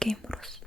quembros.